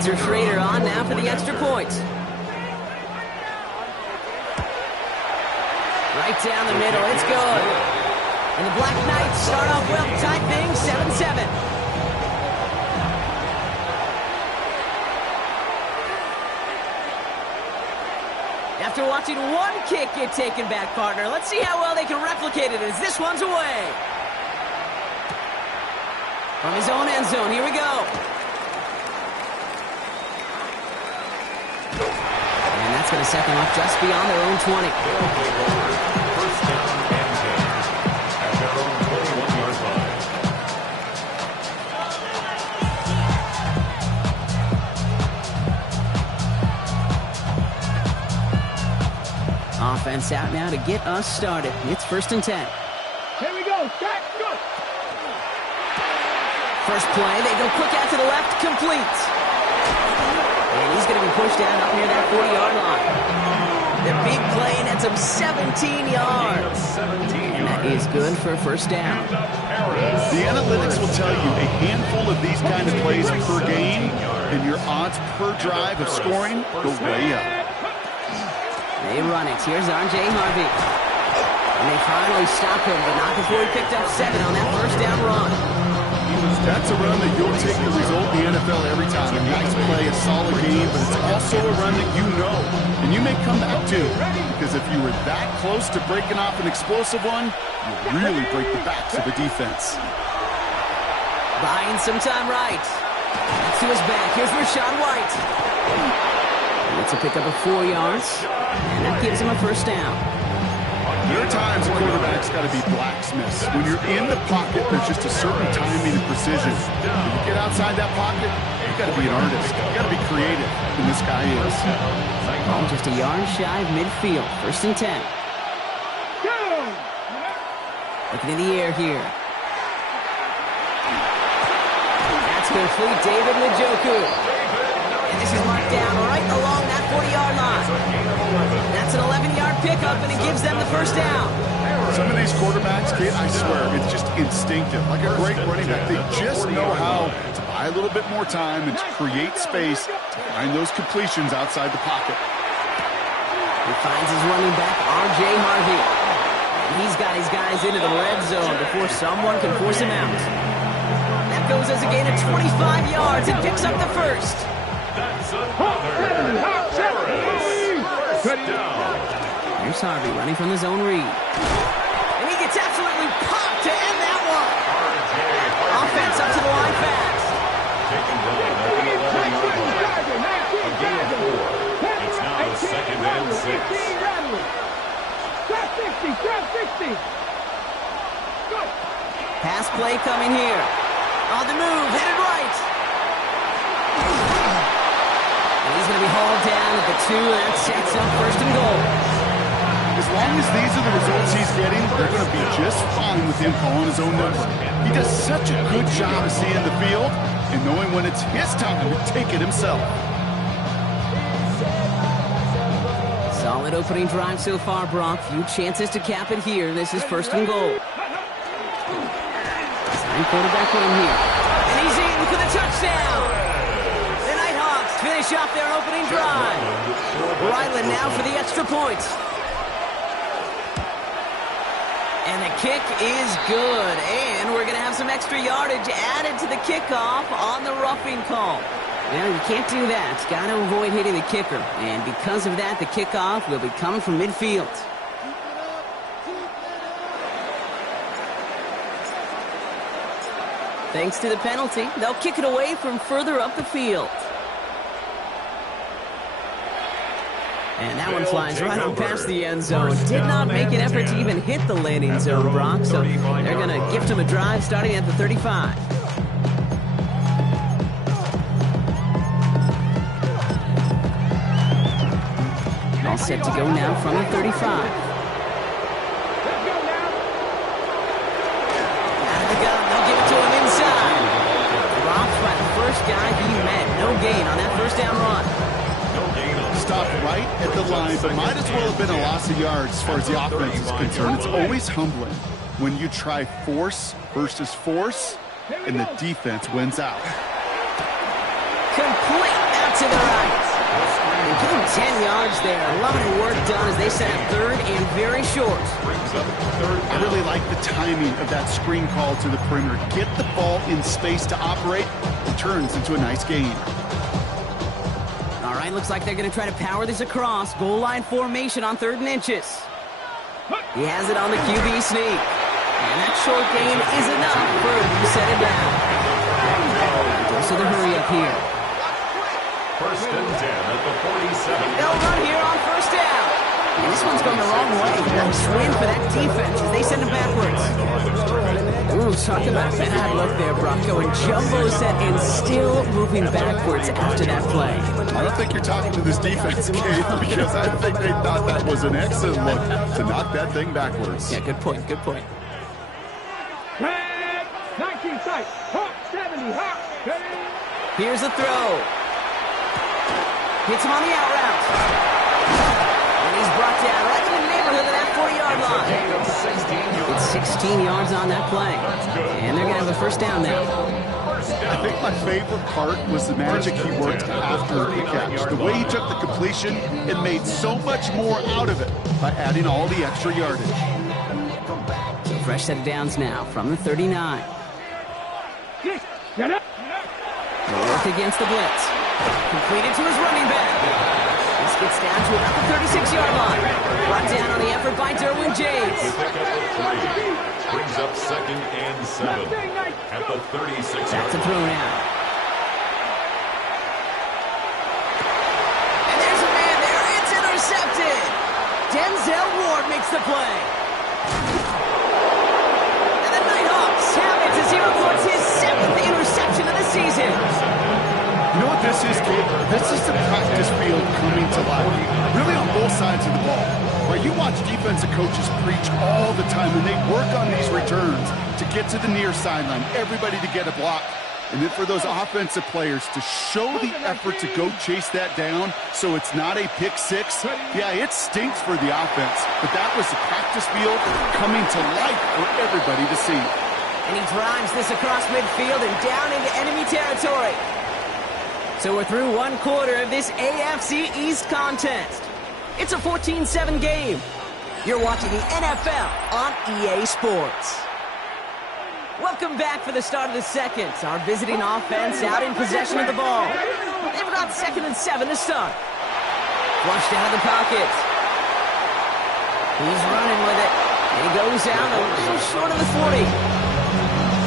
Spencer Schrader on now for the extra point. Right down the middle, it's good. And the Black Knights start off well, tie things 7-7. After watching one kick get taken back, partner, let's see how well they can replicate it as this one's away. From his own end zone, here we go. And that's going to set them up just beyond their own 20. First down and 10 at their own 21-yard line. Offense out now to get us started. It's 1st and 10. Here we go. Start. Go. First play, they go quick out to the left, complete. And he's going to be pushed down up near that 40-yard line. The big play nets him 17 yards. And that is good for a first down. The analytics will tell you a handful of these kind of plays per game, and your odds per drive of scoring go way up. They run it. Here's R.J. Harvey. And they finally stop him, but not before he picked up 7 on that first down run. That's a run that you'll take the result in the NFL every time. A nice play, a solid game, but it's also a run that you know, and you may come back to. Because if you were that close to breaking off an explosive one, you really break the backs of the defense. Buying some time right. That's to his back. Here's Rachaad White. It's a pickup of 4 yards, and that gives him a first down. There are times a quarterback's got to be blacksmiths. When you're in the pocket, there's just a certain timing and precision. When you get outside that pocket, you've got to be an artist. You've got to be creative, and this guy is. Ball just a yard shy of midfield. 1st and 10. Looking in the air here. That's complete. David Njoku. And this is marked down right along that 40-yard line. That's an 11-yard pickup, and it gives them the first down. Some of these quarterbacks, kid, I swear, it's just instinctive. Like a great running back, they just know how to buy a little bit more time and to create space to find those completions outside the pocket. He finds his running back, R.J. Harvey. And he's got his guys into the red zone before someone can force him out. That goes as a gain of 25 yards and picks up the first. Here's Harvey running from the zone read. And he gets absolutely popped to end that one. Offense up to the line fast. Taken down at the 11-yard line. A gain of 4. It's now 2nd and 6. Trap 60. Good. Pass play coming here. On the move, headed right. And he's going to be hauled down at the 2, and that sets up 1st and goal. As long as these are the results he's getting, they're going to be just fine with him calling his own number. He does such a good job of seeing the field and knowing when it's his time to take it himself. Solid opening drive so far, Brock. Few chances to cap it here. This is 1st and goal. Sign quarterback run here. And he's in for the touchdown. The Nighthawks finish off their opening drive. Ryland now for the extra point. And the kick is good. And we're going to have some extra yardage added to the kickoff on the roughing call. Well, you can't do that. Got to avoid hitting the kicker. And because of that, the kickoff will be coming from midfield. Thanks to the penalty, they'll kick it away from further up the field. And that one flies right on past the end zone. Did not make an effort to even hit the landing zone, Brock. So they're going to gift him a drive starting at the 35. All set to go now from the 35. Out of the gun, they'll give it to him inside. Dropped by the first guy he met. No gain on that first down run. Stopped right at the line, but might as well have been a loss of yards as far as the offense is concerned. It's always humbling when you try force versus force, and the defense wins out. Complete. to the right. And give him 10 yards there. A lot of work done as they set up third and very short. I really like the timing of that screen call to the perimeter. Get the ball in space to operate. It turns into a nice game. All right, looks like they're going to try to power this across. Goal line formation on 3rd and inches. He has it on the QB sneak. And that short gain is enough for him to set it down. Goes to the hurry up here. 1st and 10 at the 47. They'll run here on 1st down. And this one's going the wrong way. Nice win for that defense as they send him backwards. Ooh, talk about a bad look there, Brock. Going jumbo set and still moving backwards after that play. I don't think you're talking to this defense, Kate, because I think they thought that was an excellent look to knock that thing backwards. Yeah, good point, good point. Red, 19 sight, Hawk 70, Hawk. Here's the throw. Hits him on the out route. And he's brought down right in the neighborhood of that 40-yard line. It's 16 yards on that play. And they're going to have a 1st down now. I think my favorite part was the magic he worked after the catch. The way he took the completion and made so much more out of it by adding all the extra yardage. So fresh set of downs now from the 39. Get up. They'll work against the blitz. Completed to his running back. This gets down to about the 36-yard line. Brought down on the effort by Derwin James. Brings up 2nd and 7 at the 36. Back to throw now. And there's a man there. It's intercepted. Denzel Ward makes the play. And the Nighthawks have it as he records his 7th interception of the season. You know what this is, Kate? This is the practice field coming to life. Really on both sides of the ball. Where you watch defensive coaches preach all the time, and they work on these returns to get to the near sideline, everybody to get a block. And then for those offensive players to show the effort to go chase that down so it's not a pick six. Yeah, it stinks for the offense, but that was the practice field coming to life for everybody to see. And he drives this across midfield and down into enemy territory. So we're through 1 quarter of this AFC East contest. It's a 14-7 game. You're watching the NFL on EA Sports. Welcome back for the start of the second. Our visiting offense out in possession of the ball. They've got 2nd and 7 to start. Flushed out of the pocket. He's running with it. And he goes down a little short of the 40.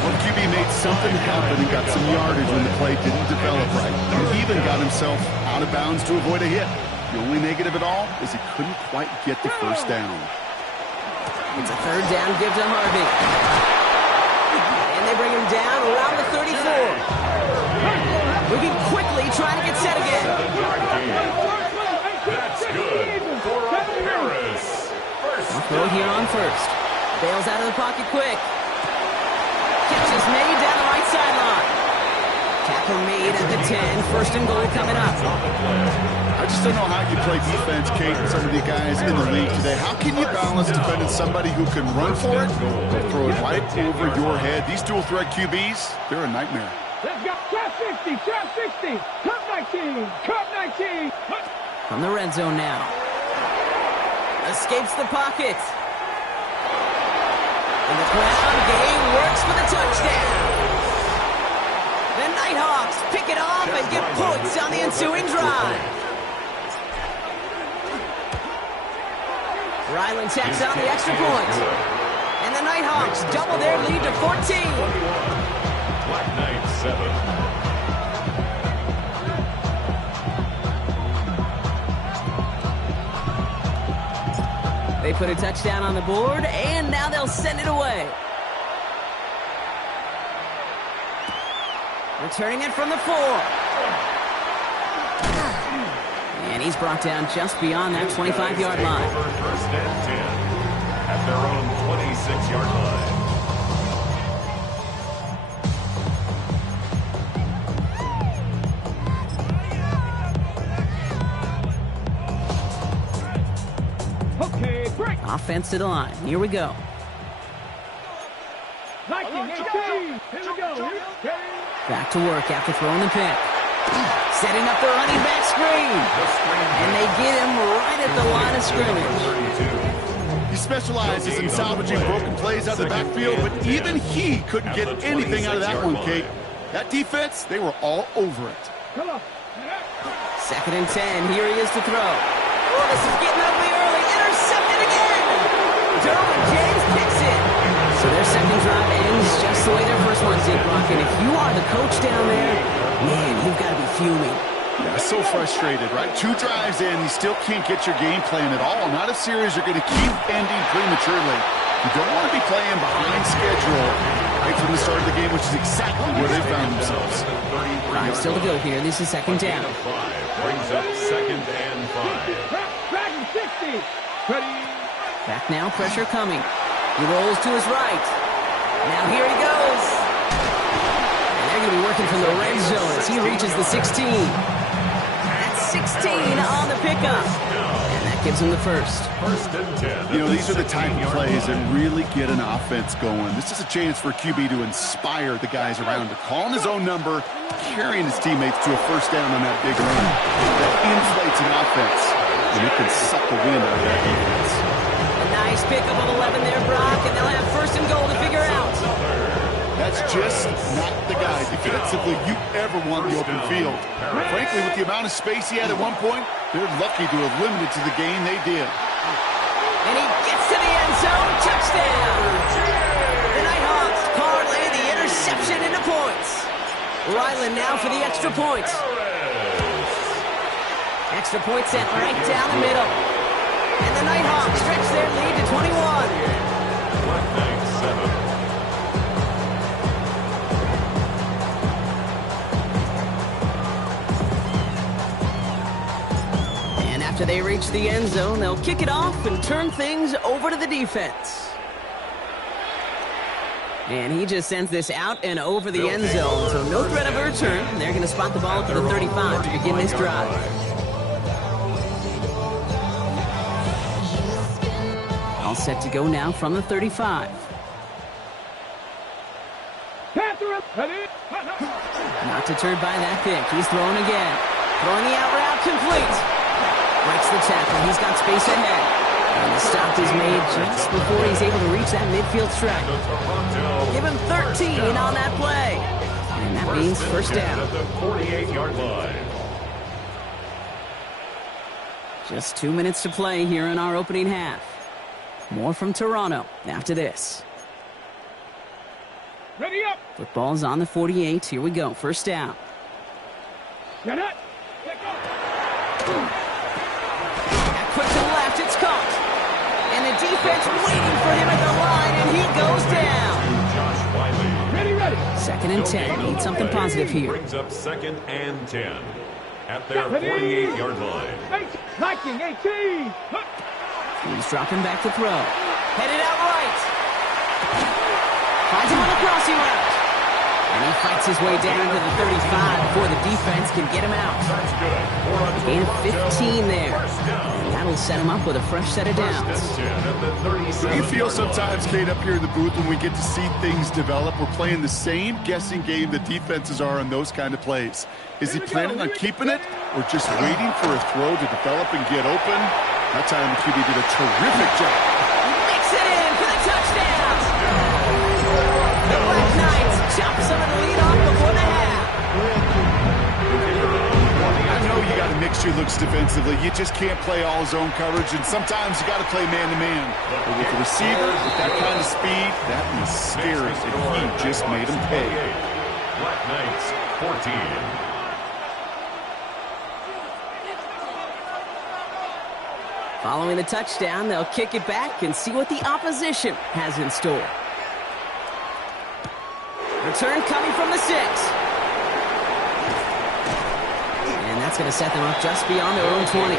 Well, QB made something happen and got some yardage when the play didn't develop right. And even got himself out of bounds to avoid a hit. The only negative at all is he couldn't quite get the 1st down. It's a 3rd down give to Harvey. And they bring him down around the 34. Moving quickly, trying to get set again. That's good for Harris. I'll throw here on 1st. Bails out of the pocket quick. Catch is made down the right sideline. Tackle made at the 10. 1st and goal coming up. I just don't know how you play defense, Kate, and some of the guys in the league today. How can you balance defending somebody who can run for it or throw it right over your head? These dual threat QBs, they're a nightmare. Let's go. Trap 60, trap 60. Cut 19, cut 19. From the red zone now. Escapes the pocket. And the ground game works for the touchdown. The Nighthawks pick it off and get points on the ensuing drive. Ryland tacks on the extra point. And the Nighthawks double their lead to 14. Black Knight 7. They put a touchdown on the board, and now they'll send it away. Returning it from the 4. And he's brought down just beyond that 25-yard line. 1st and 10 at their own 26-yard line. Okay, break. Offense to the line. Here we go. 19, 18. Here we go. Back to work after throwing the pick. Setting up the running back screen. And they get him right at the line of scrimmage. He specializes in salvaging broken plays out of the backfield, but even he couldn't get anything out of that one, Kate. That defense, they were all over it. Second and 10. Here he is to throw. Oh, this is getting ugly early. Intercepted again. Derwin James picks it. So their second drive ends just the way their first one did, Brock. And if you are the coach down there, man, you've got to be fuming. Yeah, so frustrated, right? 2 drives in, you still can't get your game plan at all. Not a series you're going to keep ending prematurely. You don't want to be playing behind schedule right from the start of the game, which is exactly where they found themselves. 5 still to go here. This is second down. Brings up second and 5. Back in 60. Ready. Back now, pressure coming. He rolls to his right. Now here he goes. And they're going to be working from the red zone as he reaches the 16. That's 16 on the pickup. And that gives him the first. First and 10. You know, these are the type of plays that really get an offense going. This is a chance for QB to inspire the guys around him. Calling his own number, carrying his teammates to a first down on that big run. That inflates an offense, and it can suck the wind out of that defense. A nice pickup of 11 there, Brock, and they'll have first and goal to figure out. That's just not the guy defensively you ever want in the open field. Frankly, with the amount of space he had at one point, they're lucky to have limited to the game they did. And he gets to the end zone. Touchdown! The Nighthawks parlay the interception into points. Ryland now for the extra point. Extra point sent right down the middle. And the Nighthawks stretch their lead to 21. Black Knight 7. And after they reach the end zone, they'll kick it off and turn things over to the defense. And he just sends this out and over the end zone, so no threat of a return. They're going to spot the ball to the 35 to begin this drive. All set to go now from the 35. Not deterred by that pick. He's throwing again. Throwing the out route complete. Breaks the tackle. He's got space ahead. And the stop is made just before he's able to reach that midfield strike. Give him 13 on that play. And that means first down. At the 48-yard line. Just 2 minutes to play here in our opening half. More from Toronto after this. Ready up. Football's on the 48. Here we go. First down. Get it. Back quick to the left. It's caught. And the defense waiting for him at the line, and he goes down. Josh Wiley. Ready. Second and 10. Need something positive here. Brings up second and 10 at their 48-yard line. Viking 18. He's dropping back to throw. Headed out right. Finds him on the crossing route. And he fights his way down to the 35 before the defense can get him out. That's good. Gain of 15 there. And that'll set him up with a fresh set of downs. Do you feel sometimes, Kate, up here in the booth when we get to see things develop, we're playing the same guessing game that defenses are on those kind of plays? Is he planning on keeping it or just waiting for a throw to develop and get open? That time the QB did a terrific job. Mix it in for the touchdown. The Black Knights chop some of the lead off before the half. I know you got to mix your looks defensively. You just can't play all zone coverage, and sometimes you got to play man-to-man. But with the receiver, with that kind of speed, that is scary, and he just made him pay. Black Knights 14. Following the touchdown, they'll kick it back and see what the opposition has in store. Return coming from the 6. And that's going to set them up just beyond their own 20.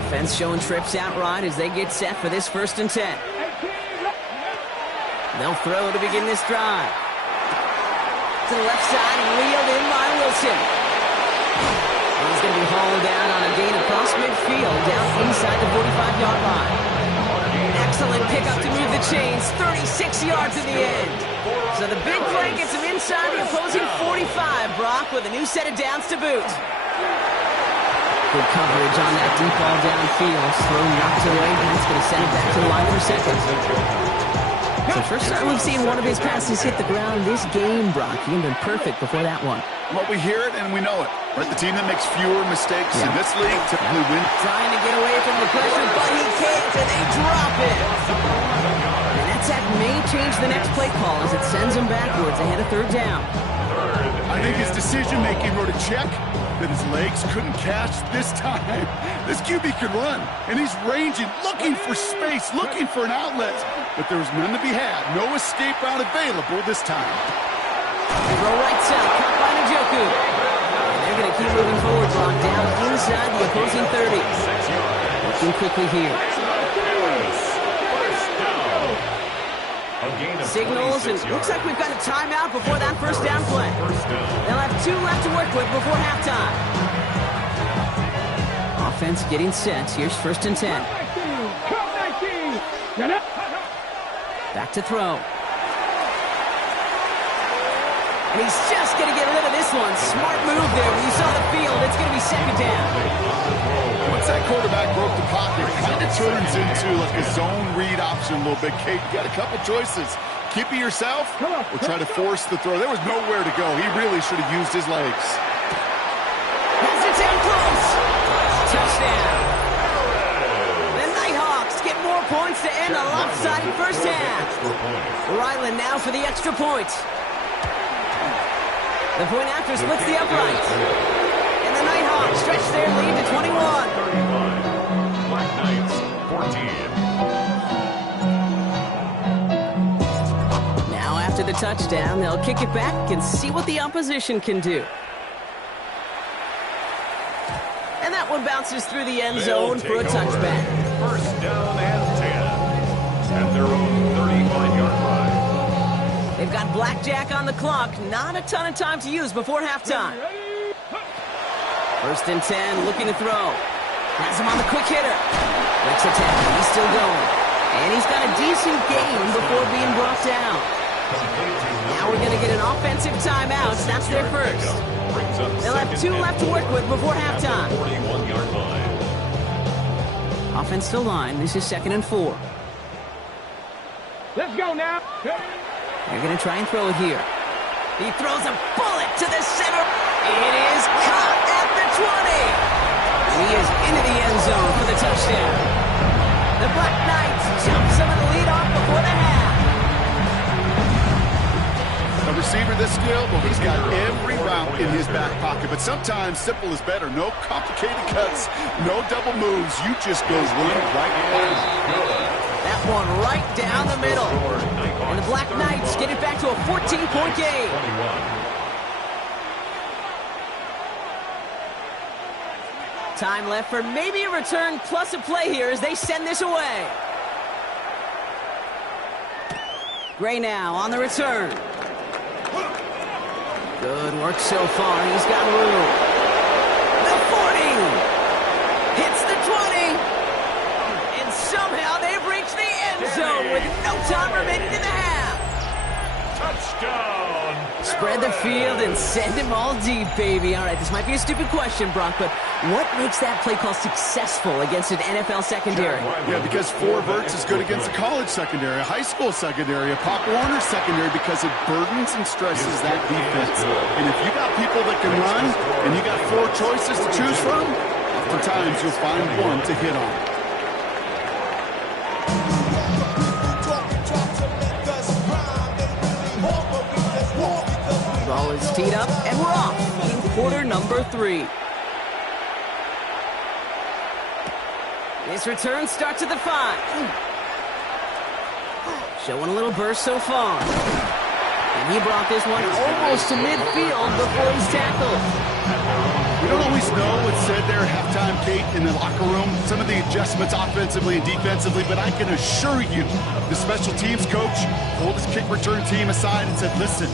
Offense showing trips out right as they get set for this first and 10. They'll throw to begin this drive. To the left side and reeled in by Wilson. And he's going to be hauled down on a gain across midfield down inside the 45-yard line. Excellent Solid pickup to move the chains. 36 yards in the end. So the big play gets him inside the opposing 45, Brock, with a new set of downs to boot. Good coverage on that deep ball downfield. Throw knocked away, but it's going to send it back to the line for seconds. So first time we've seen one of his passes hit the ground this game, Brock. He had been perfect before that one. Well, we hear it and we know it. Right? The team that makes fewer mistakes in this league typically wins. Trying to get away from the pressure, but he can't, and they drop it. And that sack may change the next play call as it sends him backwards ahead of third down. I think his decision-making wrote a check that his legs couldn't catch this time. This QB can run, and he's ranging, looking for space, looking for an outlet. But there was none to be had. No escape route available this time. Throw right side, caught by Njoku. And they're going to keep moving forward, Brock, down inside the opposing 30. Looking quickly here. Signals, and looks like we've got a timeout before that first down play. They'll have 2 left to work with before halftime. Offense getting set. Here's 1st and 10. Back to throw. And he's just going to get rid of this one. Smart move there. When you saw the field, it's going to be 2nd down. Once that quarterback broke the pocket, it kind of turns into like a zone read option a little bit. Kate, you got a couple choices. Keep it yourself or try to force the throw. There was nowhere to go. He really should have used his legs. Has it in close. Touchdown. The Nighthawks get more points to end a lopsided first half. Ryland now for the extra point. The point after splits the upright. And the Nighthawks stretch their lead to 21. 35. Black Knights, 14. Now after the touchdown, they'll kick it back and see what the opposition can do. And that one bounces through the end zone for a touchback. 1st down and 10. At their own 35-yard line. They've got blackjack on the clock. Not a ton of time to use before halftime. 1st and 10, looking to throw. Has him on the quick hitter. Breaks a tackle. He's still going. And he's got a decent gain before being brought down. Now we're going to get an offensive timeout. That's their first. They'll have 2 left to work with before halftime. 41-yard line. Offense to line. This is 2nd and 4. Let's go now. They're going to try and throw it here. He throws a bullet to the center. It is caught at the 20. And he is into the end zone for the touchdown. The Black Knights jump some of the lead off before the half. A receiver this skilled, well, he's got every route in his back pocket. But sometimes simple is better. No complicated cuts, no double moves. You just go run right by. That one right down the middle. And the Black Knights get it back to a 14-point game. 21. Time left for maybe a return plus a play here as they send this away. Gray now on the return. Good work so far. He's got room. The 40. Hits the 20. And somehow they've reached the end zone with no time remaining in the half. Touchdown. Spread the field and send him all deep, baby. All right, this might be a stupid question, Brock, but what makes that play call successful against an NFL secondary? Yeah, because 4 verts is good against a college secondary, a high school secondary, a Pop Warner secondary, because it burdens and stresses that defense. And if you got people that can run and you got 4 choices to choose from, oftentimes you'll find one to hit on. Ball is teed up, and we're off in quarter number 3. This return starts at the 5. Showing a little burst so far. And he brought this one almost to midfield before he's tackled. We don't always know what's said there at halftime, Kate, in the locker room. Some of the adjustments offensively and defensively, but I can assure you the special teams coach pulled his kick return team aside and said, listen,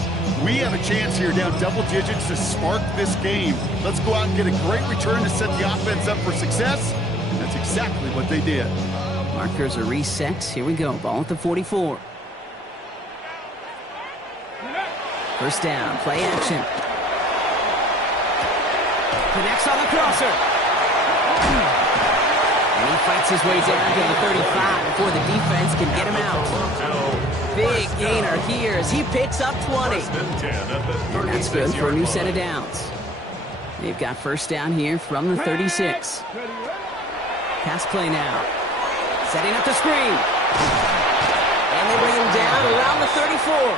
we have a chance here down double digits to spark this game. Let's go out and get a great return to set the offense up for success. And that's exactly what they did. Markers are reset. Here we go. Ball at the 44. First down. Play action. Connects on the crosser. And he fights his way down to the 35 before the defense can get him out. Big gainer here as he picks up 20. And that's good for a new set of downs. They've got first down here from the 36. Pass play now. Setting up the screen. And they bring him down around the 34.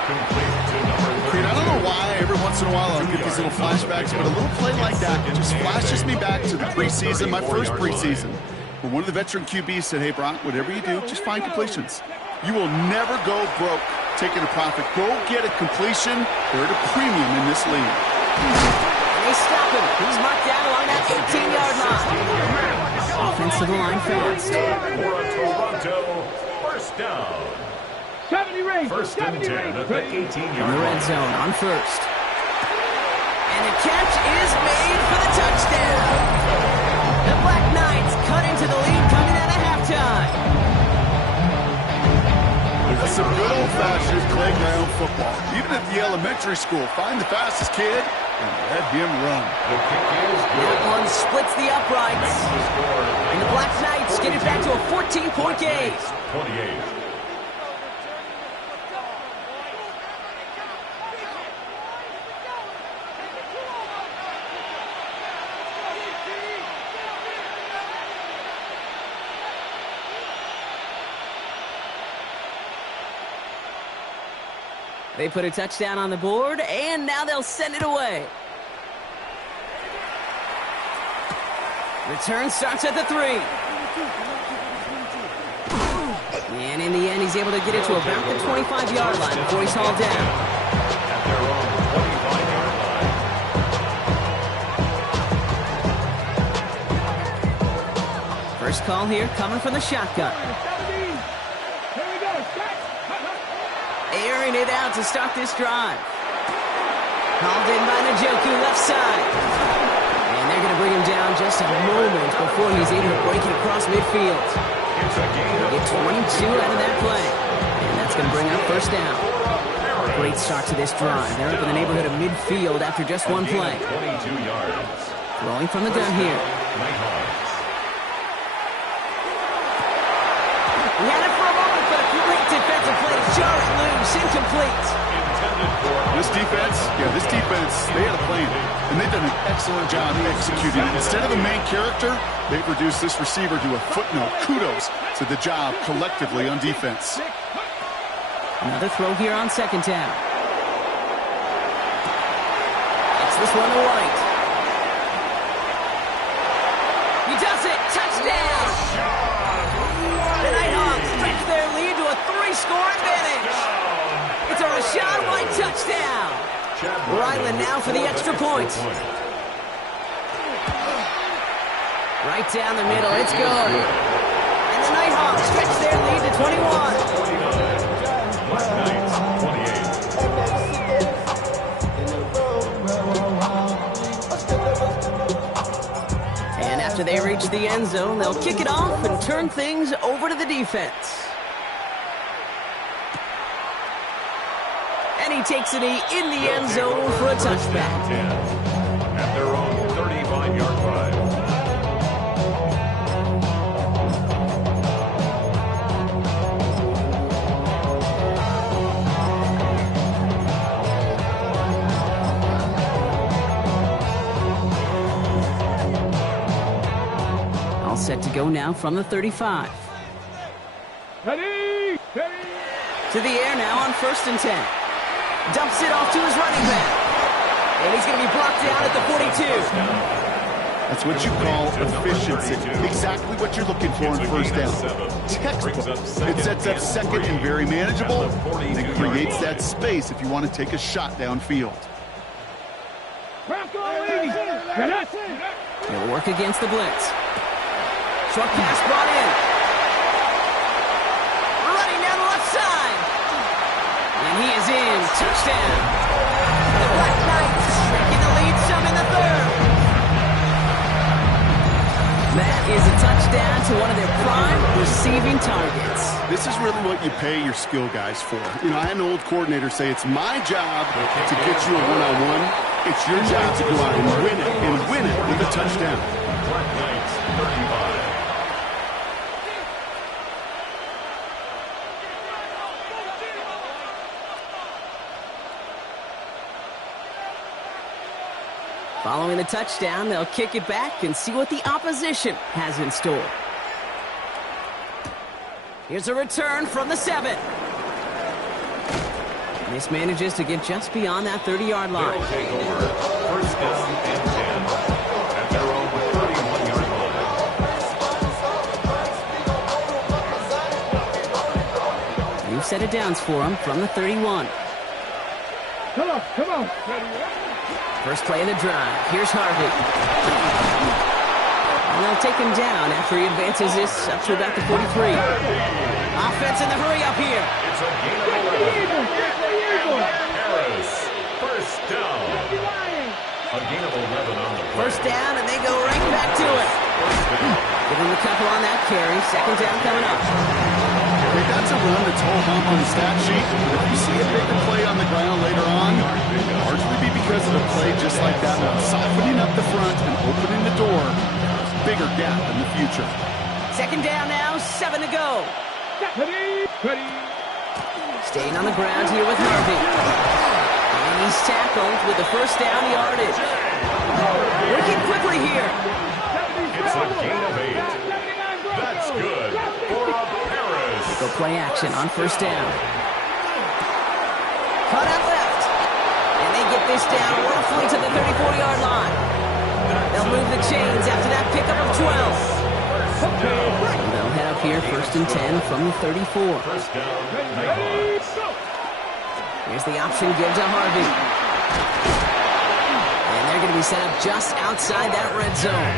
Creed, I don't know why every once in a while I'll get these little flashbacks, but a little play like that just flashes me back to the preseason, my first preseason, where one of the veteran QBs said, hey, Brock, whatever you do, just find completions. You will never go broke taking a profit. Go get a completion. They're at a premium in this league. They stop him. He's marked down along that 18-yard line. Offensive line fast. Toronto, first down. 70 range. First and 10 at the 18-yard In the red zone on first. And the catch is made for the touchdown. The Black Knights cut into the lead coming out of halftime. That's some good old-fashioned playground football. Even at the elementary school, find the fastest kid and let him run. The kick is good. That one splits the uprights. And the Black Knights get it back to a 14-point game. 28. They put a touchdown on the board, and now they'll send it away. Return starts at the 3. And in the end, he's able to get it to about the 25-yard line before he's hauled down. At their own 25-yard line. First call here coming from the shotgun. Airing it out to start this drive. Called in by Njoku, left side. And they're going to bring him down just a moment before he's able to break it across midfield. It's a gain of Get 22 out of that play. And that's going to bring up first down. Great start to this drive. They're up in the neighborhood of midfield after just one play. 22 yards. Throwing from the gun here. He had it for a moment, but a great defensive play to jar it loose. Incomplete. This defense, they had a plan, and they've done an excellent job executing it. Instead of the main character, they've reduced this receiver to a footnote. Kudos to the job collectively on defense. Another throw here on second down. It's this one to White. He does it. Touchdown. The Nighthawks stretch their lead to a 3-score advantage. It's a Rachaad White touchdown. Ryland now for the extra point. Right down the middle. It's good. And the Nighthawks stretch their lead to 21. Knights, 28. And after they reach the end zone, they'll kick it off and turn things over to the defense. And he takes it in the end zone for a touchback. 10 at their own 35-yard line. All set to go now from the 35. Ready. To the air now on first and 10. Dumps it off to his running back. And he's going to be blocked down at the 42. That's what you call efficiency. Exactly what you're looking for in first down. Textbook. It sets up second and very manageable, and it creates that space if you want to take a shot downfield. He'll work against the blitz. Short pass brought in. Running down the left side. And he is in. Touchdown. The Black Knights taking the lead some in the third. That is a touchdown to one of their prime receiving targets. This is really what you pay your skill guys for. You know, I had an old coordinator say it's my job to get you a one-on-one. It's your job to go out and win it with a touchdown. Black Knights, 35. Following the touchdown, they'll kick it back and see what the opposition has in store. Here's a return from the 7. This manages to get just beyond that 30-yard line. They'll take over. First down and 10 at their own 31-yard line. New set of downs for them from the 31. Come on, come on. First play of the drive. Here's Harvey. And they'll take him down after he advances this up to about the 43. Offense in the hurry up here. It's a gain of 11. Harris, first down. A gain of 11 on the play. First down, and they go right back to it. Give him a couple on that carry. Second down coming up. Hey, that's a run that's whole hump on the stat sheet. If you see a bigger play on the ground later on, largely be because of a play just like that one, softening up the front and opening the door. Bigger gap in the future. Second down now, 7 to go. Ready. Staying on the ground here with Harvey. And he's tackled with the first down yardage. Working quickly here. It's a gain of 8. That's good for Harris. Go play action on first down. Cut out left. And they get this down roughly to the 34-yard line. They'll move the chains after that pickup of 12. They'll head up here, first and 10 from the 34. First down, Nighthawks. Here's the option give to Harvey. And they're going to be set up just outside that red zone.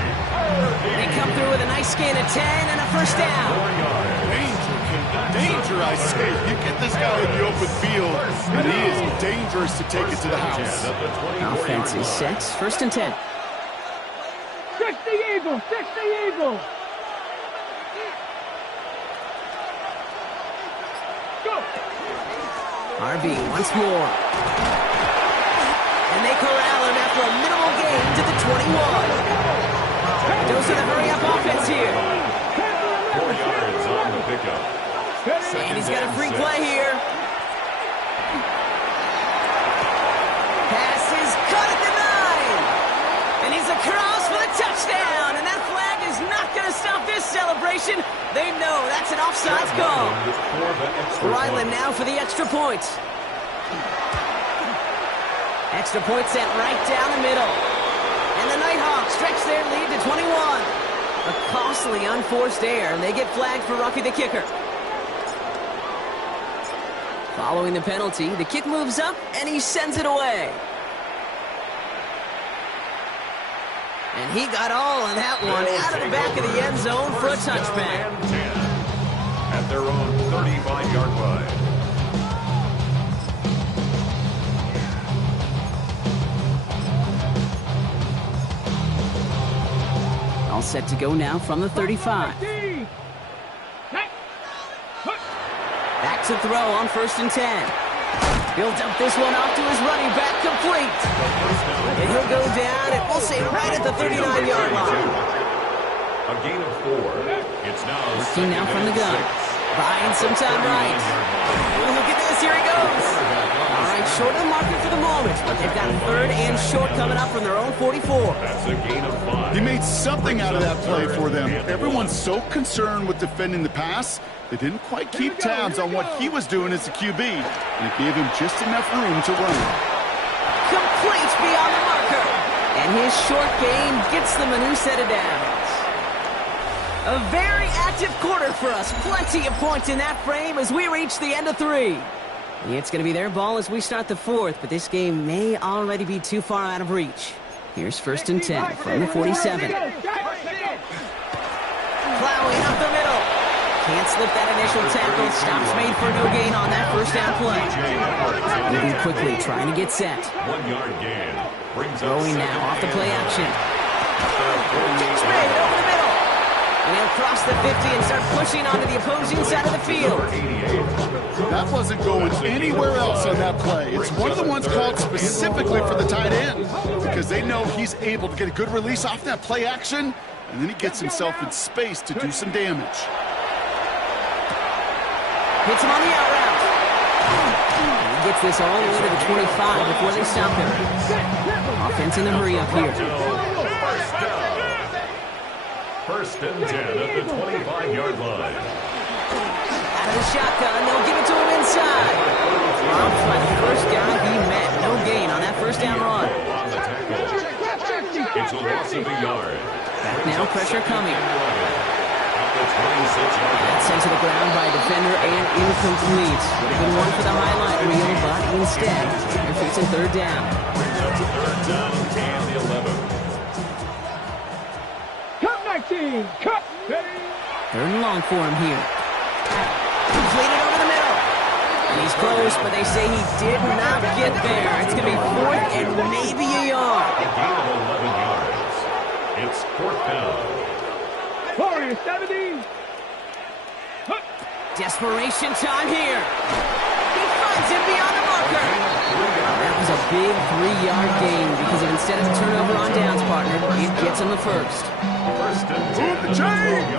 They come through with a nice gain of 10 and a first down. Danger, I say. You get this guy in the open field, and he is dangerous to take it to the house. Offense is set, first and 10. 60 Eagles, 60 Eagles. Harvey once more. And they corral him after a minimal gain to the 21. Goes to the hurry-up offense here. 4 yards on the pickup. And he's got a free play here. Pass is cut at the 9. And he's across for the touchdown. And that flag is not going to stop this celebration. They know that's an offsides call. Ryland now for the extra point. Extra point sent right down the middle. And the Nighthawks stretch their lead to 21. A costly unforced error, and they get flagged for Rocky the kicker. Following the penalty, the kick moves up, and he sends it away. And he got all of that one out of the back of the end zone for a touchback. At their own 35-yard line. All set to go now from the 35. Back to throw on first and 10. He'll dump this one off to his running back, complete. And he'll go down, and we'll say right at the 39-yard line. A gain of 4. It's now working now from the gun. Buying some time right. Ooh, look at this, here he goes. All right, short of the market for the moment, but they've got a third and short coming up from their own 44. That's a gain of 5. He made something out of that play for them. Everyone's so concerned with defending the pass, they didn't quite keep tabs on what he was doing as a QB, and it gave him just enough room to run. Complete beyond the marker, and his short game gets them a new set of downs. A very active quarter for us. Plenty of points in that frame as we reach the end of 3. It's going to be their ball as we start the 4th, but this game may already be too far out of reach. Here's first and 10 from the 47. Plowing up the middle. Can't slip that initial tackle. Stops made for no gain on that first down play. Moving quickly, trying to get set. 1 yard gain. Brings Throwing now off the play action. Catch made over the middle. And he'll cross the 50 and start pushing onto the opposing side of the field. That wasn't going anywhere else on that play. It's one of the ones called specifically for the tight end because they know he's able to get a good release off that play action, and then he gets himself in space to do some damage. Hits him on the out route. He gets this all the way to the 25 before they stop him. Offense in the hurry up here. First and 10 at the 25-yard line. Out of the shotgun, they'll give it to him inside. Robbed by the first guy he met. No gain on that first down run. On the tackle. It's a loss of a yard. Back now, pressure coming. At the 26-yard line. Sent to the ground by a defender and incomplete. Would have been one for the highlight reel, but instead, they're facing third down. Brings up to third down and the 11. Cut 19. Cut. Third and long for him here. Completed over the middle. And he's close, but they say he did not get there. It's going to be fourth and maybe a yard. A gain of 11 yards. It's fourth down. 70. Desperation time here. He finds him beyond the marker. That was a big 3-yard gain because of instead of a turnover on downs, partner, it gets him the first. First and 10 Move the chains!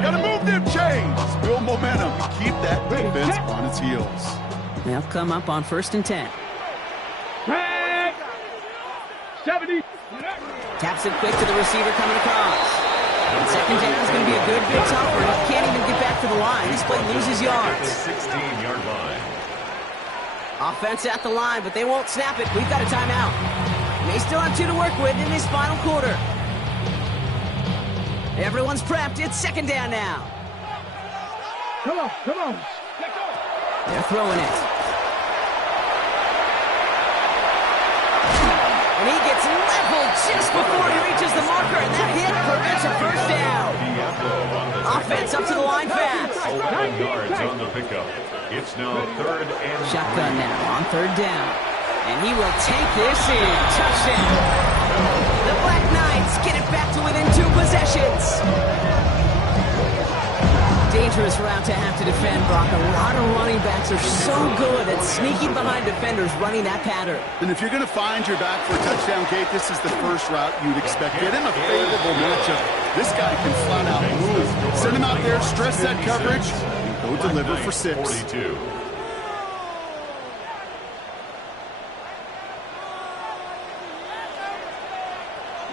Gotta move them chains! Build momentum and keep that defense on its heels. They'll come up on first and 10. 70. Taps it quick to the receiver coming across. And second down is going to be a good bit tougher. He can't even get back to the line. This play loses yards. 16-yard line. Offense at the line, but they won't snap it. We've got a timeout. They still have 2 to work with in this final quarter. Everyone's prepped. It's second down now. Come on, come on. They're throwing it. And he gets leveled just before he reaches the marker, and that hit prevents a first down. Offense up to the line fast. 11 yards on the pickup. It's now third and Shotgun now on third down. And he will take this in. Touchdown. The Black Knights get it back to within 2 possessions. Dangerous route to have to defend, Brock. A lot of running backs are so good at sneaking behind defenders running that pattern. And if you're going to find your back for a touchdown, Kate, this is the first route you'd expect. Get him a favorable matchup. This guy can flat out move. Send him out there, stress that coverage, and go deliver for 6. 42.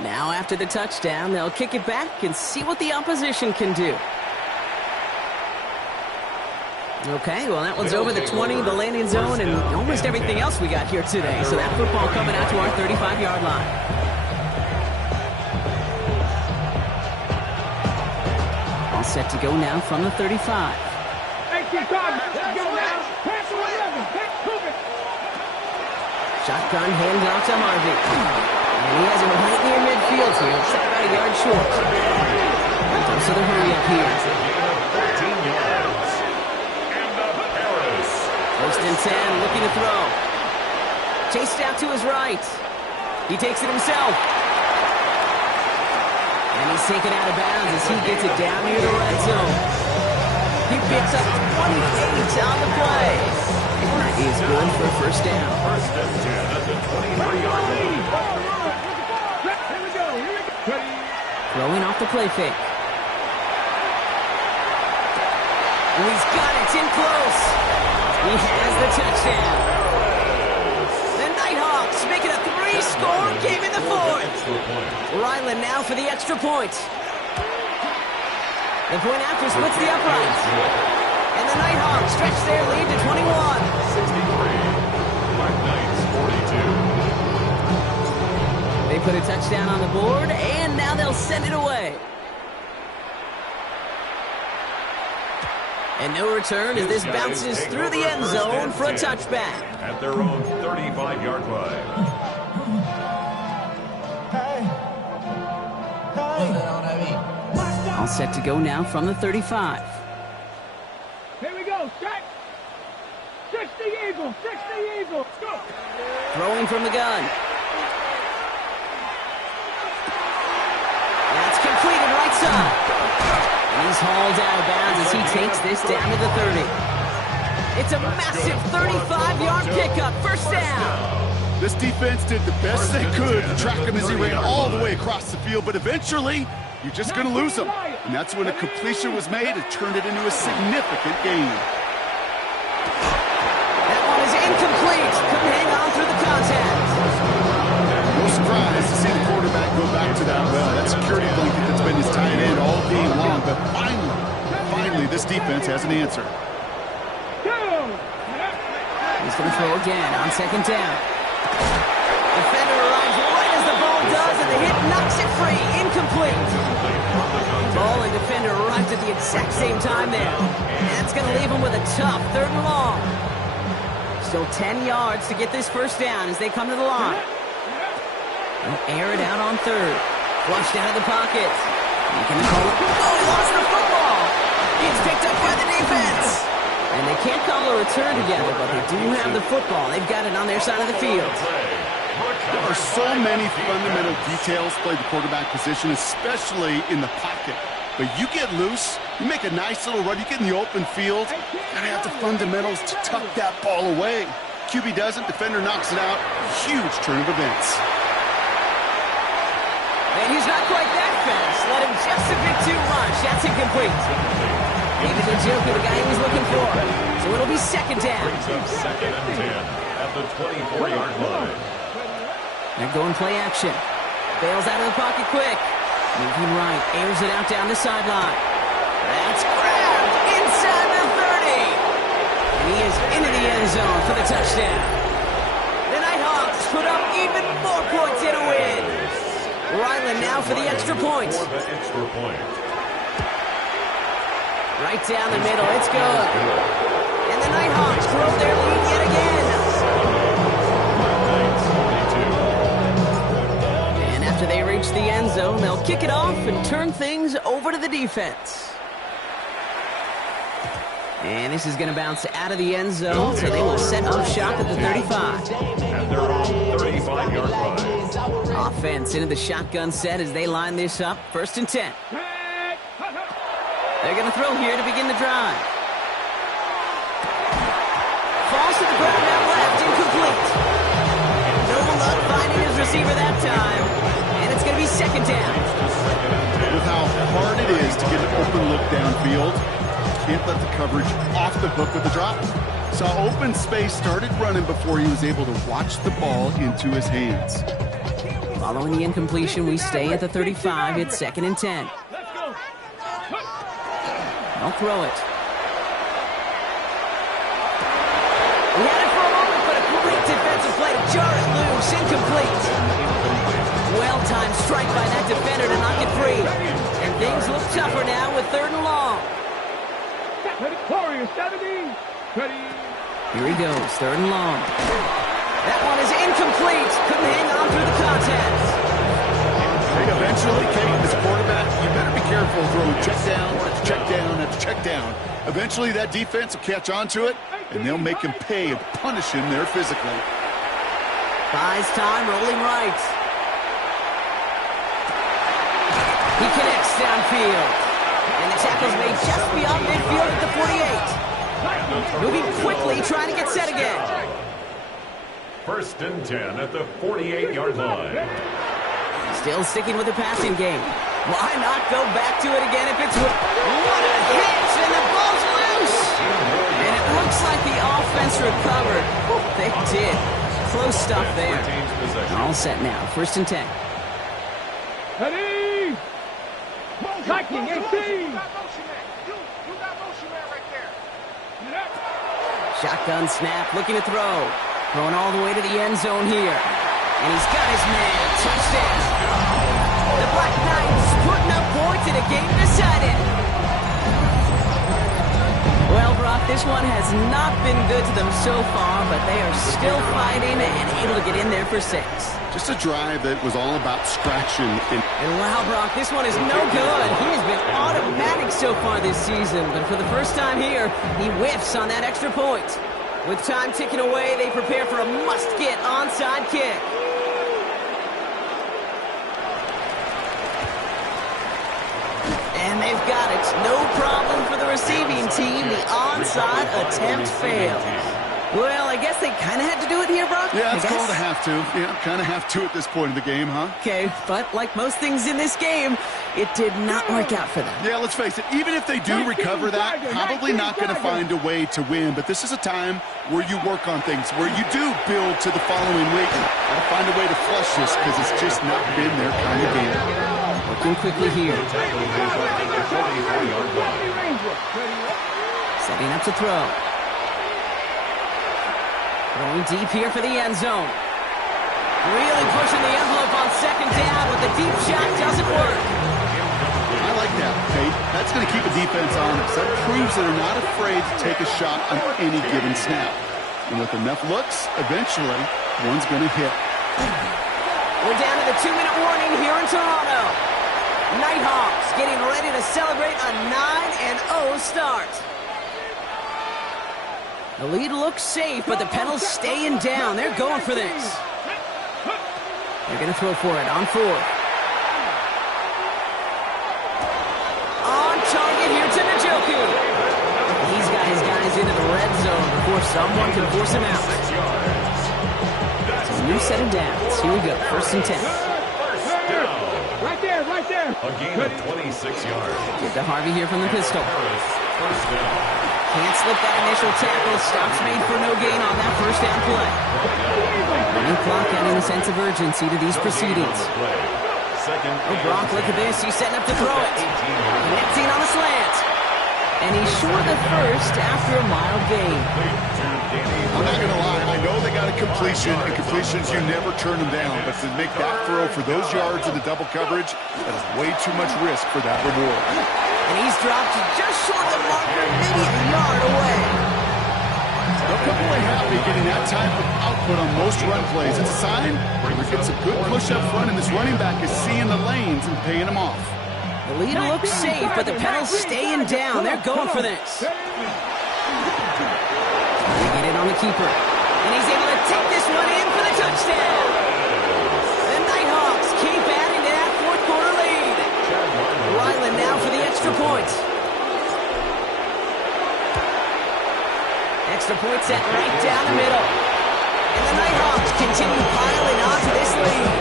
Now after the touchdown, they'll kick it back and see what the opposition can do. Okay, well, that one's over the 20, the landing zone, and almost everything else we got here today. So that football coming out to our 35-yard line. All set to go now from the 35. Shotgun hands off to Harvey. And he has him right near midfield here. It's about a yard short. So the hurry up here. First and 10, looking to throw. Chased out to his right. He takes it himself. And he's taken out of bounds as he gets it down near the red zone. He picks up 28 on the play. That is good for a first down. First and 10 at the 23-yard line. Throwing off the play fake. And he's got it. It's in close. He has the touchdown. The Nighthawks make it a 3-score game in the fourth. Ryland now for the extra point. The point after splits the uprights. And the Nighthawks stretch their lead to 21. 63. Black Knights 42. They put a touchdown on the board, and now they'll send it away. And no return as this bounces through the end zone for a touchback. At their own 35-yard line. All set to go now from the 35. Here we go. Set. 60 Eagles. 60 Eagles. Go. Throwing from the gun. That's completed right side. And he's hauled out of bounds as he takes this down to the 30. It's a massive 35-yard pickup. First down. This defense did the best they could to track him as he ran all the way across the field, but eventually, you're just going to lose him. And that's when a completion was made and turned it into a significant gain. That one is incomplete. Couldn't hang on through the contact. No surprise to see the quarterback go back to that well. That security blanket that's been his tight end all game long, but finally, this defense has an answer. He's going to throw again on second down. Defender arrives right as the ball does, and the hit knocks it free. Incomplete. Ball and defender arrived at the exact same time there. And that's going to leave him with a tough 3rd and long. Still 10 yards to get this first down as they come to the line. They'll air it out on 3rd. Flushed out of the pocket. Making the call. Oh, he lost the football. It's picked up by the defense. And they can't cobble a return together, but they do have the football. They've got it on their side of the field. There are so many fundamental details play the quarterback position, especially in the pocket. But you get loose, you make a nice little run, you get in the open field, you gotta have the fundamentals to tuck that ball away. QB doesn't, defender knocks it out. Huge turn of events. And he's not quite that fast. Let him just a bit too much. That's incomplete. David Njoku, the guy he was looking for. So it'll be second down. Brings up 2nd and 10 at the 24-yard line. They're going play action. Bails out of the pocket quick. Moving right, airs it out down the sideline. That's grabbed inside the 30. And he is into the end zone for the touchdown. The Nighthawks put up even more points in a win. Ryland now for the extra point. For the extra point. Right down the middle, it's good. And the Nighthawks grow their lead yet again. And after they reach the end zone, they'll kick it off and turn things over to the defense. And this is going to bounce out of the end zone, so they will set up shop at the 35. At their own 35-yard line. Offense into the shotgun set as they line this up. 1st and 10. They're going to throw here to begin the drive. Falls to the ground out left, incomplete. No luck finding his receiver that time. And it's going to be second down. With how hard it is to get an open look downfield, can't let the coverage off the hook with the drop. Saw open space, started running before he was able to watch the ball into his hands. Following the incompletion, we stay at the 35. It's 2nd and 10. They'll throw it. He had it for a moment, but a great defensive play to jar it loose. Incomplete. Well-timed strike by that defender to knock it free. And things look tougher now with 3rd and long. Warriors 70. Ready. Here he goes, 3rd and long. That one is incomplete. Couldn't hang on through the contact. Hey, eventually, Kate, as a quarterback, you better be careful throwing check down after check down after check down. Eventually, that defense will catch on to it, and they'll make him pay and punish him there physically. Buys time, rolling right. He connects downfield. And the tackle's made just beyond midfield at the 48. Moving quickly, trying to get set again. 1st and 10 at the 48-yard line. Still sticking with the passing game. Why not go back to it again if it's... What a hit! And the ball's loose! And it looks like the offense recovered. They did. Close stuff there. All set now. 1st and 10. Ready. Striking 18. Shotgun snap, looking to throw. Throwing all the way to the end zone here. And he's got his man. Touchdown. The Black Knights putting up points in a game decided. Well, Brock, this one has not been good to them so far, but they are still fighting and able to get in there for 6. Just a drive that was all about scratching. And wow, Brock, this one is no good. He has been automatic so far this season, but for the first time here, he whiffs on that extra point. With time ticking away, they prepare for a must-get onside kick. And they've got it. No problem for the receiving team. The onside attempt failed. Well, I guess they kind of had to do it here, Brock. Yeah, it's called a have to. Yeah, kind of have to at this point in the game, huh? Okay, but like most things in this game, it did not work out for them. Yeah, let's face it. Even if they do recover that, probably not going to find a way to win. But this is a time where you work on things, where you do build to the following week. Got to find a way to flush this because it's just not been their kind of game. Working quickly here. Setting up to throw. Going deep here for the end zone. Really pushing the envelope on second down, but the deep shot doesn't work. I like that, Kate. That's going to keep a defense honest. That proves that they're not afraid to take a shot on any given snap. And with enough looks, eventually, one's going to hit. We're down to the 2-minute warning here in Toronto. Nighthawks getting ready to celebrate a 9-0 start. The lead looks safe, but the Penals staying down. They're going for this. They're going to throw for it on fourth. On target here to Njoku. He's got his guys into the red zone before someone can force him out. So a new set of downs. Here we go. 1st and 10. Right there, right there. A gain of 26 yards. Get to Harvey here from the pistol. First down. Can't slip that initial tackle. Stops made for no gain on that 1st down play. Running clock adding a sense of urgency to these proceedings. Oh, Brock, look at this. He's setting up to throw it. Connecting on the slant. And he's short of first after a mild gain. I'm not going to lie. I know they got a completion, and completions, you never turn them down. But to make that throw for those yards in the double coverage, that is way too much risk for that reward. And he's dropped just short of the marker, maybe a yard away. They'll come away happy getting that type of output on most run plays. It's a sign where he gets a good push up front, and this running back is seeing the lanes and paying them off. The lead looks safe, but the Penals staying down. They're going for this. They get it on the keeper. And he's able to take this one in for the touchdown. The Nighthawks keep adding to that 4th quarter lead. Ryland now for the extra point. Extra point set right down the middle. And the Nighthawks continue piling onto this lead.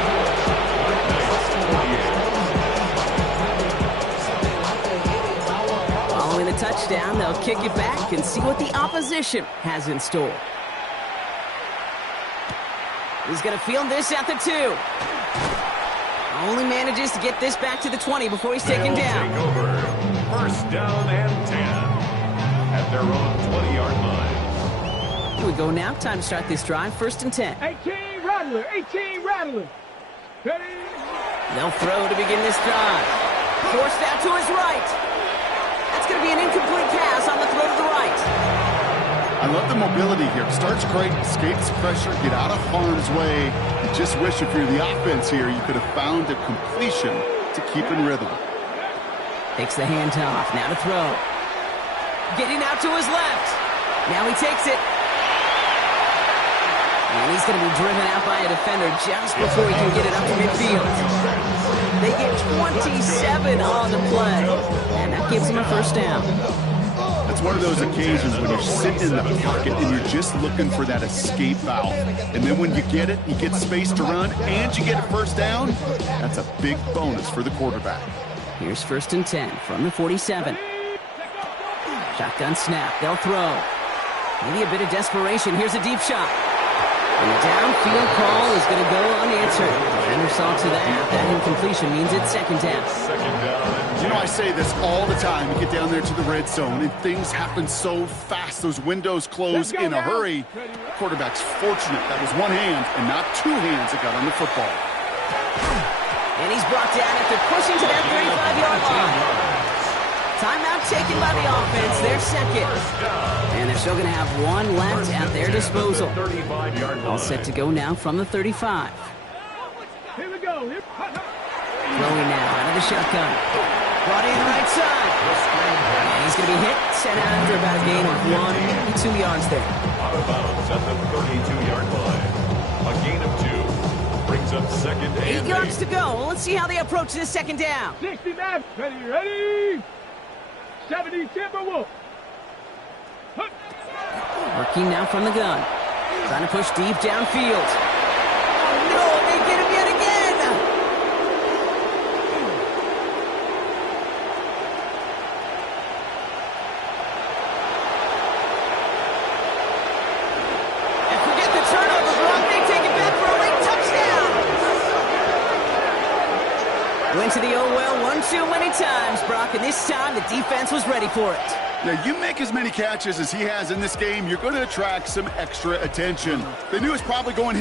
Following the touchdown, they'll kick it back and see what the opposition has in store. He's going to field this at the 2. Only manages to get this back to the 20 before he's taken down. Take over. 1st down and 10 at their own 20-yard line. Here we go now. Time to start this drive. 1st and 10. 18 Rattler, 18 Rattler. Ready? They'll throw to begin this drive. Forced out to his right. That's going to be an incomplete pass on the throw to the right. I love the mobility here. Starts great, escapes pressure, get out of harm's way. You just wish if you're the offense here, you could have found a completion to keep in rhythm. Takes the handoff. Now to throw. Getting out to his left. Now he takes it. And he's going to be driven out by a defender just before he can get it up to midfield. They get 27 on the play. And that gives him a 1st down. It's one of those occasions when you're sitting in the pocket and you're just looking for that escape valve. And then when you get it, you get space to run, and you get a 1st down, that's a big bonus for the quarterback. Here's 1st and 10 from the 47. Shotgun snap. They'll throw. Maybe a bit of desperation. Here's a deep shot. And the downfield call is going to go unanswered. Defender saw to that. That incompletion means it's 2nd down. You know, I say this all the time. You get down there to the red zone, and things happen so fast. Those windows close in a hurry. Quarterback's fortunate that was one hand and not 2 hands that got on the football. And he's brought down after pushing to that 35-yard line. Timeout taken by the offense. They're 2nd. And they're still going to have 1 left at their disposal. All set to go now from the 35. Here we go. Throwing now out of the shotgun. Brought in right side. And he's going to be hit. Sent out after about a gain of 1, 2 yards there. Out of bounds at the 32-yard line. A gain of 2. brings up second and 8 yards 8. to go. Let's see how they approach this second down. 60 man. Ready. 70 Timberwolves. Working now from the gun. Trying to push deep downfield. Oh, no, they get him yet again. And forget the turnover, Brock. They take it back for a late touchdown. Went to the oh well one too many times, Brock, and this time the defense was ready for it. Now, you make as many catches as he has in this game, you're going to attract some extra attention. They knew it's probably going his